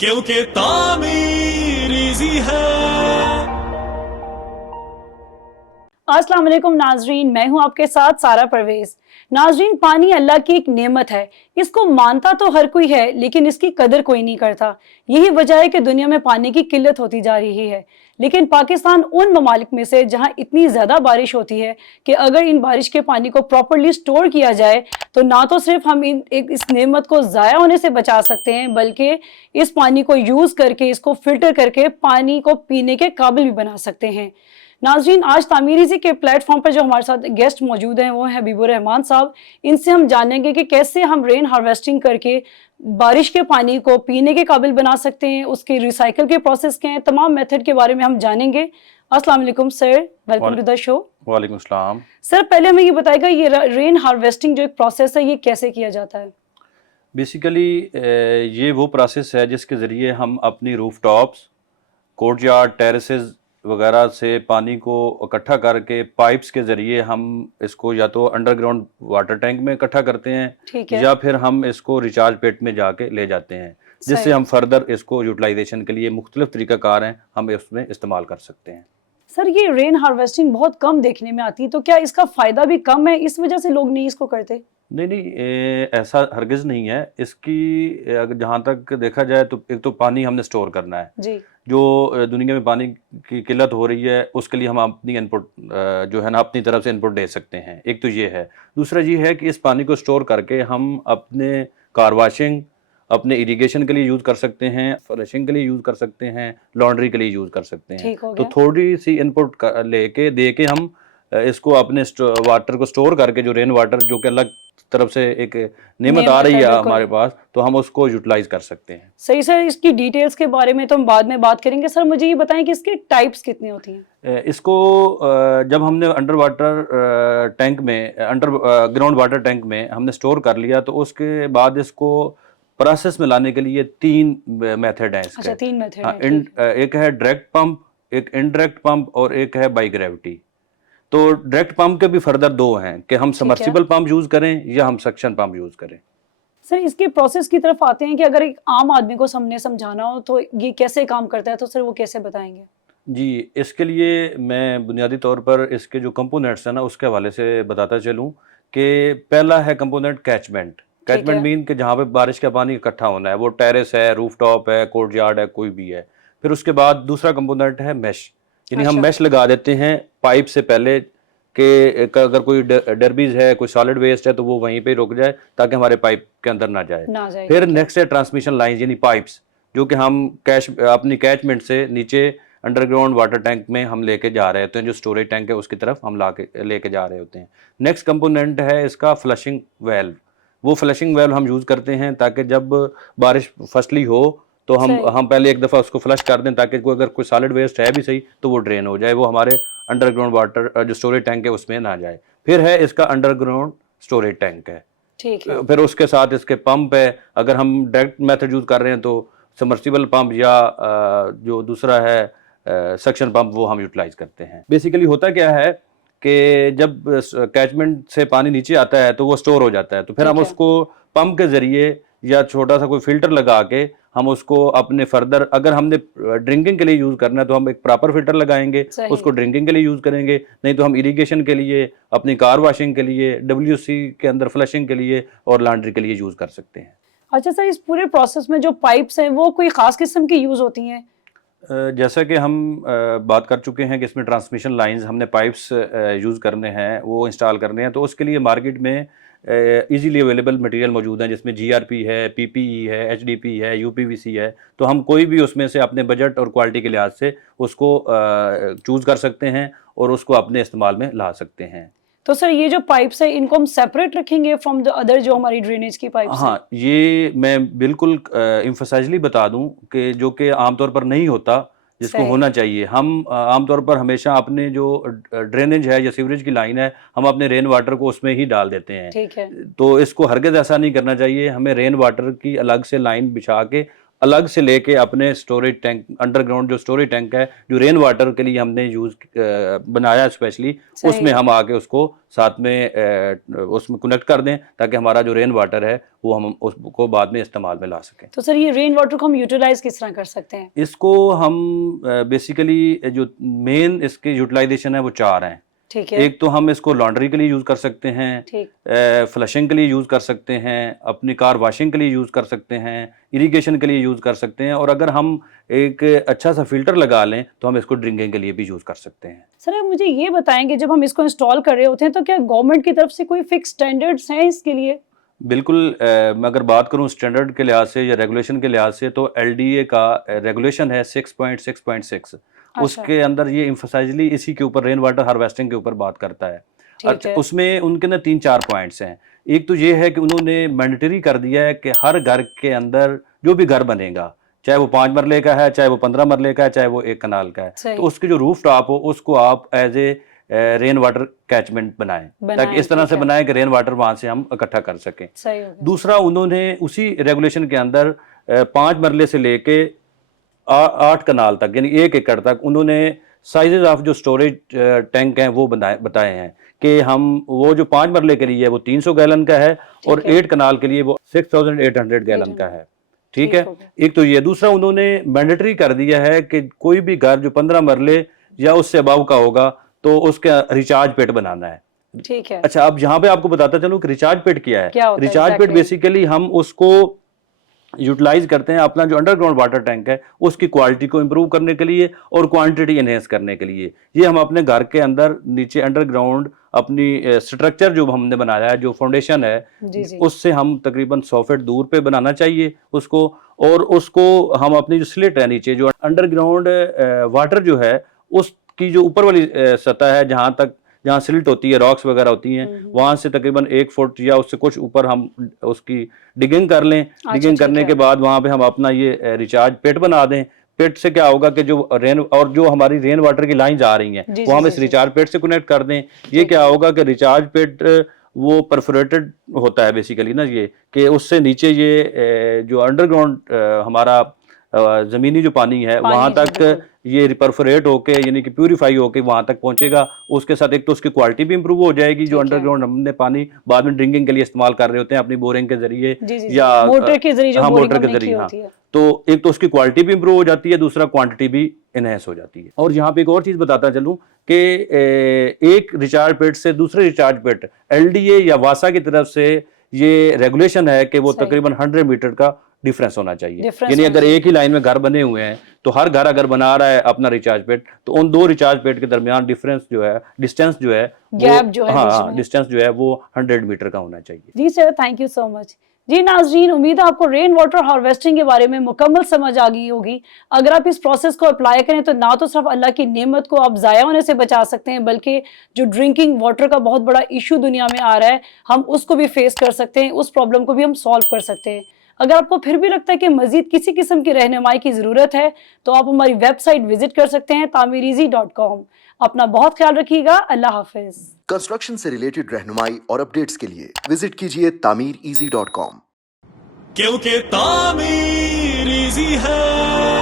क्योंकि तामीर इजी है। अस्सलाम वालेकुम नाजरीन, मैं हूं आपके साथ सारा परवेज। नाजरीन, पानी अल्लाह की एक नेमत है। इसको मानता तो हर कोई है, लेकिन इसकी कदर कोई नहीं करता। यही वजह है कि दुनिया में पानी की किल्लत होती जा रही है। लेकिन पाकिस्तान उन ममालिक में से जहां इतनी ज़्यादा बारिश होती है कि अगर इन बारिश के पानी को प्रॉपरली स्टोर किया जाए तो ना तो सिर्फ हम इस नेमत को ज़ाया होने से बचा सकते हैं, बल्कि इस पानी को यूज़ करके, इसको फिल्टर करके पानी को पीने के काबिल भी बना सकते हैं। नाजरीन, आज तामीर के प्लेटफॉर्म पर जो हमारे साथ गेस्ट मौजूद हैं वो हैं हबीबुर रहमान साहब। इनसे हम जानेंगे कि कैसे हम रेन हार्वेस्टिंग करके बारिश के पानी को पीने के काबिल बना सकते हैं, उसके रिसाइकल के प्रोसेस क्या हैं, तमाम मेथड के बारे में हम जानेंगे। अस्सलाम वालेकुम sir, welcome to the show. वालेकुम सलाम। सर, पहले हमें ये बताएगा, ये रेन हार्वेस्टिंग जो एक प्रोसेस है ये कैसे किया जाता है? बेसिकली ये वो प्रोसेस है जिसके ज़रिए हम अपनी रूफ टॉप्स, कोर्टयार्ड, टेरेसेस वगैरह से पानी को इकट्ठा करके पाइप्स के ज़रिए हम इसको या तो अंडरग्राउंड वाटर टैंक में इकट्ठा करते ठीक हैं है। या फिर हम इसको रिचार्ज पेट में जाके ले जाते हैं, जिससे सही। हम फर्दर इसको यूटिलाइजेशन के लिए मुख्तलिफ तरीक़ाकार हैं, हम इसमें इस्तेमाल कर सकते हैं। सर, ये रेन हार्वेस्टिंग बहुत कम देखने में आती है, तो क्या इसका फ़ायदा भी कम है, इस वजह से लोग नहीं इसको करते? नहीं नहीं, ऐसा हरगिज़ नहीं है। इसकी अगर जहाँ तक देखा जाए तो एक तो पानी हमने स्टोर करना है। जी। जो दुनिया में पानी की किल्लत हो रही है उसके लिए हम अपनी इनपुट जो है ना अपनी तरफ से इनपुट दे सकते हैं। एक तो ये है। दूसरा ये है कि इस पानी को स्टोर करके हम अपने कार वॉशिंग, अपने इरिगेशन के लिए यूज़ कर सकते हैं, फ्लशिंग के लिए यूज़ कर सकते हैं, लॉन्ड्री के लिए यूज़ कर सकते हैं। ठीक हो तो गया। थोड़ी सी इनपुट लेके दे के हम इसको अपने वाटर को स्टोर करके, जो रेन वाटर जो कि अलग तरफ से एक नेमत आ नेमत रही है, है बिल्कुल। हमारे पास, तो हम उसको यूटिलाइज कर सकते हैं। सही सर, इसकी डिटेल्स के बारे में तो हम बाद में बात करेंगे। सर, मुझे ये बताएं कि इसके टाइप्स कितनी होती हैं? इसको जब हमने अंडर वाटर टैंक में, अंडर ग्राउंड वाटर टैंक में हमने स्टोर कर लिया, तो उसके बाद इसको प्रोसेस में लाने के लिए तीन मेथड हैं इसके। अच्छा, 3 मेथड हाँ, हैं, ठीक है। एक है डायरेक्ट पंप, एक इनडायरेक्ट पंप और एक है बाई ग्रेविटी। तो डायरेक्ट पंप के भी फर्दर दो हैं कि हम ठीक है। सबमर्सिबल पंप यूज़ करें या हम सक्शन पंप यूज़ करें। सर, इसके प्रोसेस की तरफ आते हैं कि अगर एक आम आदमी को हमने समझाना हो तो ये कैसे काम करता है, तो सर वो कैसे बताएंगे? जी, इसके लिए मैं बुनियादी तौर पर इसके जो कंपोनेंट्स हैं ना उसके हवाले से बताता चलूँ कि पहला है कंपोनेंट कैचमेंट। ठीक कैचमेंट है। मीन कि जहाँ पे बारिश का पानी इकट्ठा होना है, वो टेरेस है, रूफटॉप है, कोर्टयार्ड है, कोई भी है। फिर उसके बाद दूसरा कंपोनेंट है मैश, यानी हम अच्छा। मैश लगा देते हैं पाइप से पहले कि अगर कोई डर्बीज है, कोई सॉलिड वेस्ट है, तो वो वहीं पे रुक जाए ताकि हमारे पाइप के अंदर ना जाए। ना जाए, फिर ठीक है। नेक्स्ट है ट्रांसमिशन लाइन, यानी पाइप्स, जो कि हम अपनी कैचमेंट से नीचे अंडरग्राउंड वाटर टैंक में हम लेके जा रहे होते हैं, जो स्टोरेज टैंक है उसकी तरफ हम लेके जा रहे होते हैं। नेक्स्ट कंपोनेंट है इसका फ्लशिंग वेल्व। वो फ्लशिंग वेल्व हम यूज़ करते हैं ताकि जब बारिश फसली हो तो सही। हम पहले एक दफ़ा उसको फ्लश कर दें, ताकि कोई अगर कोई सॉलिड वेस्ट है भी सही तो वो ड्रेन हो जाए, वो हमारे अंडरग्राउंड वाटर जो स्टोरेज टैंक है उसमें ना जाए। फिर है इसका अंडरग्राउंड स्टोरेज टैंक है। ठीक है। फिर उसके साथ इसके पंप है। अगर हम डायरेक्ट मेथड यूज़ कर रहे हैं तो सबमर्सिबल पंप या जो दूसरा है सक्शन पंप, वो हम यूटिलाइज करते हैं। बेसिकली होता क्या है कि जब कैचमेंट से पानी नीचे आता है तो वो स्टोर हो जाता है, तो फिर हम ठीक है। उसको पंप के ज़रिए या छोटा सा कोई फिल्टर लगा के हम उसको अपने फर्दर, अगर हमने ड्रिंकिंग के लिए यूज़ करना है तो हम एक प्रॉपर फिल्टर लगाएंगे, सही। उसको ड्रिंकिंग के लिए यूज़ करेंगे। नहीं तो हम इरिगेशन के लिए, अपनी कार वॉशिंग के लिए, WC के अंदर फ्लशिंग के लिए और लॉन्ड्री के लिए यूज़ कर सकते हैं। अच्छा सर, इस पूरे प्रोसेस में जो पाइप्स हैं वो कोई खास किस्म की यूज होती हैं? जैसा कि हम बात कर चुके हैं कि इसमें ट्रांसमिशन लाइंस हमने पाइप्स यूज़ करने हैं, वो इंस्टॉल करने हैं, तो उसके लिए मार्केट में इजीली अवेलेबल मटेरियल मौजूद हैं, जिसमें GRP है, PPE है, HDP है, UPVC है। तो हम कोई भी उसमें से अपने बजट और क्वालिटी के लिहाज से उसको चूज़ कर सकते हैं और उसको अपने इस्तेमाल में ला सकते हैं। तो सर, ये जो पाइप्स है इनको हम सेपरेट रखेंगे फ्रॉम द अदर जो हमारी ड्रेनेज की पाइप्स हैं? हाँ, ये मैं बिल्कुल एम्फसाइजली बता दूं कि जो कि आमतौर पर नहीं होता, जिसको सही। होना चाहिए। हम आमतौर पर हमेशा अपने जो ड्रेनेज है या सीवरेज की लाइन है, हम अपने रेन वाटर को उसमें ही डाल देते हैं। ठीक है। तो इसको हरगिज़ ऐसा नहीं करना चाहिए। हमें रेन वाटर की अलग से लाइन बिछा के अलग से लेके अपने स्टोरेज टैंक, अंडरग्राउंड जो स्टोरेज टैंक है, जो रेन वाटर के लिए हमने यूज बनाया स्पेशली, उसमें हम आके उसको साथ में उसमें कनेक्ट कर दें ताकि हमारा जो रेन वाटर है वो हम उसको बाद में इस्तेमाल में ला सकें। तो सर ये रेन वाटर को हम यूटिलाइज किस तरह कर सकते हैं? इसको हम बेसिकली जो मेन इसके यूटिलाइजेशन है वो 4 हैं। ठीक है। एक तो हम इसको लॉन्ड्री के लिए यूज कर सकते हैं, ठीक। फ्लशिंग के लिए यूज कर सकते हैं, अपनी कार वॉशिंग के लिए यूज कर सकते हैं, इरिगेशन के लिए यूज कर सकते हैं, और अगर हम एक अच्छा सा फिल्टर लगा लें तो हम इसको ड्रिंकिंग के लिए भी यूज कर सकते हैं। सर आप मुझे ये बताएंगे, जब हम इसको इंस्टॉल कर रहे होते हैं तो क्या गवर्नमेंट की तरफ से कोई फिक्स स्टैंडर्ड्स हैं इसके लिए? बिल्कुल, मैं अगर बात करूं स्टैंडर्ड के लिहाज से या रेगुलेशन के लिहाज से, तो एलडीए का रेगुलेशन है 6.6.6। उसके अंदर ये इम्फसाइजली इसी के ऊपर रेन वाटर हार्वेस्टिंग के ऊपर बात करता है। अच्छा, उसमें उनके ना 3-4 पॉइंट्स हैं। एक तो ये है कि उन्होंने मैंडेटरी कर दिया है कि हर घर के अंदर जो भी घर बनेगा, चाहे वो 5 मरले का है, चाहे वो 15 मरले का है, चाहे वो 1 कनाल का है, तो उसके जो रूफ टॉप हो उसको आप as a rain water catchment बनाएं, ताकि इस तरह से बनाएं कि रेन वाटर वहां से हम इकट्ठा कर सकें। दूसरा, उन्होंने उसी रेगुलेशन के अंदर 5 मरले से लेके 8 कनाल तक, यानी 1 एकड़ तक, उन्होंने साइजेज ऑफ जो स्टोरेज टैंक हैं वो बताए हैं कि हम वो जो 5 मरले के लिए है वो 300 गैलन का है, और 8 कनाल के लिए वो 6800 गैलन का है। ठीक है, एक तो ये। दूसरा, उन्होंने मैंडेटरी कर दिया है कि कोई भी घर जो 15 मरले या उससे अबाव का होगा तो उसका रिचार्ज पिट बनाना है। ठीक है। अच्छा, अब यहाँ पे आपको बताता चलूं कि रिचार्ज पिट क्या है। रिचार्ज पिट बेसिकली हम उसको यूटिलाइज करते हैं अपना जो अंडरग्राउंड वाटर टैंक है उसकी क्वालिटी को इंप्रूव करने के लिए और क्वांटिटी एनहेंस करने के लिए। ये हम अपने घर के अंदर नीचे अंडरग्राउंड अपनी स्ट्रक्चर जो हमने बनाया है, जो फाउंडेशन है, उससे हम तकरीबन 100 फीट दूर पे बनाना चाहिए उसको, और उसको हम अपनी जो स्लिट है नीचे, जो अंडरग्राउंड वाटर जो है उसकी जो ऊपर वाली सतह है, जहाँ स्लिट होती है, रॉक्स वगैरह होती हैं, वहां से तकरीबन 1 फुट या उससे कुछ ऊपर हम उसकी डिगिंग कर लें। डिगिंग करने के बाद वहां पे हम अपना ये रिचार्ज पिट बना दें। पिट से क्या होगा कि जो जो हमारी रेन वाटर की लाइन आ रही हैं वो हम इस रिचार्ज पिट से कनेक्ट कर दें। ये क्या होगा कि रिचार्ज पिट वो परफोरेटेड होता है बेसिकली ना, ये कि उससे नीचे ये जो अंडरग्राउंड हमारा जमीनी जो पानी है वहां तक ये परफोरेट होके, यानी कि प्यूरिफाई होके वहां तक पहुंचेगा। उसके साथ एक तो उसकी क्वालिटी भी इंप्रूव हो जाएगी, जो अंडरग्राउंड हमने पानी बाद में ड्रिंकिंग के लिए इस्तेमाल कर रहे होते हैं अपनी बोरिंग के जरिए या मोटर के जरिए, मोटर के जरिए। हाँ, तो एक तो उसकी क्वालिटी भी इंप्रूव हो जाती है, दूसरा क्वांटिटी भी इनहेंस हो जाती है। और यहाँ पे एक और चीज बताता चलूं कि एक रिचार्ज पिट से दूसरे रिचार्ज पिट एलडीए या वासा की तरफ से ये रेगुलेशन है कि वो तकरीबन 100 मीटर का डिफरेंस होना चाहिए। यानी अगर एक ही लाइन में घर बने हुए हैं तो हर घर अगर बना रहा है अपना रिचार्ज पिट, तो उन 2 रिचार्ज पिट के दरमियान डिफरेंस जो है, डिस्टेंस जो है, गैप जो है, हाँ, डिस्टेंस जो है वो 100 मीटर का होना चाहिए। जी sir, thank you so much. जी नाज़रीन, उम्मीद है आपको रेन वाटर हार्वेस्टिंग के बारे में मुकम्मल समझ आ गई होगी। अगर आप इस प्रोसेस को अप्लाई करें तो ना तो सिर्फ अल्लाह की नेमत को आप ज़ाया होने से बचा सकते हैं, बल्कि जो ड्रिंकिंग वाटर का बहुत बड़ा इशू दुनिया में आ रहा है हम उसको भी फेस कर सकते हैं, उस प्रॉब्लम को भी हम सॉल्व कर सकते हैं। अगर आपको फिर भी लगता है कि मजीद किसी किस्म की रहनुमाई की ज़रूरत है तो आप हमारी वेबसाइट विजिट कर सकते हैं tameereasy.com। अपना बहुत ख्याल रखिएगा। अल्लाह हाफिज। कंस्ट्रक्शन से रिलेटेड रहनुमाई और अपडेट्स के लिए विजिट कीजिए tameereasy.com। क्योंकि तामीर इजी है।